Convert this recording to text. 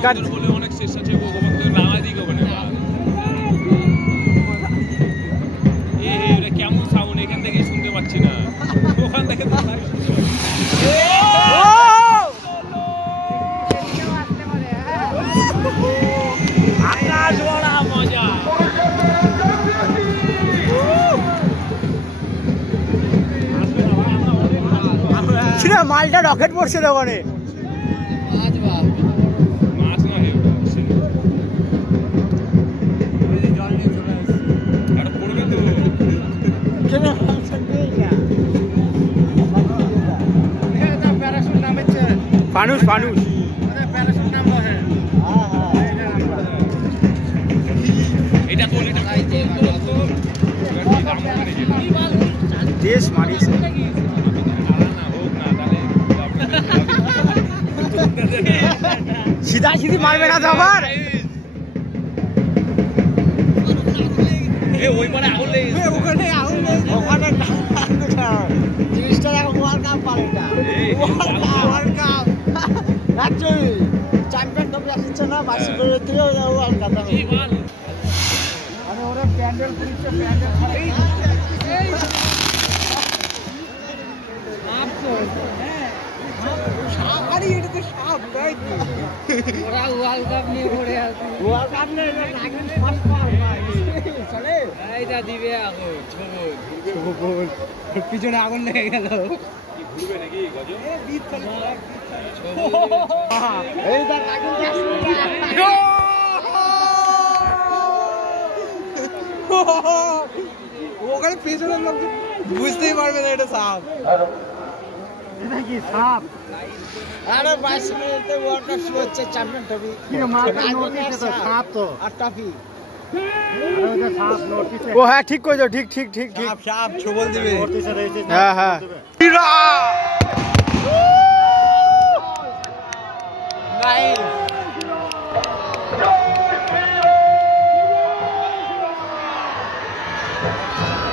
কাট বলে অনেক শেষ আছে ভগবান তো নালা দিকে বলে এটা কেমন সাউন্ড এখান থেকে শুনতে পাচ্ছি না ওখান থেকে তো আকাশ বড়া মজা মালটা রকেট পড়ছে ওখানে फानुस फानुस देश मारी सीधा सीधी मारबे ना तो आबार ए ওই পারে আগুন লেগে গেছে ওখানে আগুন লেগে ওখানে জিনিসটা দেখো ওয়ার্ল্ড কাপ পারেটা world cup actually champion trophy আসছে না বাসি করে দিও ওয়ার্ল্ড কাপ কি বল আরে ওরে প্যান্ডেল পুলিশে প্যান্ডেল খালি সাপ তো হ্যাঁ সাপ আরে এটা তো সাপ তাই ওরা ওয়ার্ল্ড কাপ নিয়ে পড়ে আছে ওয়ার্ল্ড কাপ নিয়ে নাগিন ফার্স্ট পার ভাই চলে এইটা দিবে আগুন ছবল পিছনে আগুন লেগে গেল কি ঘুরবে নাকি গজো এ বিট চলে এই দা আগুন আসছে ওখানে পেছনের লোক বুঝতেই পারবে না এটা সাপ এটা কি সাপ আরে 22 মিনিটে ওয়ার্ল্ড কাপ শুরু হচ্ছে চ্যাম্পিয়ন ট্রফি কি মাথা নোটিস তো সাপ তো আর ট্রফি ও হ্যাঁ ঠিক কইছো ঠিক ঠিক ঠিক ঠিক সাপ সাপ ছবল দিবে নোটিসে রয়েছে হ্যাঁ হ্যাঁ নাইস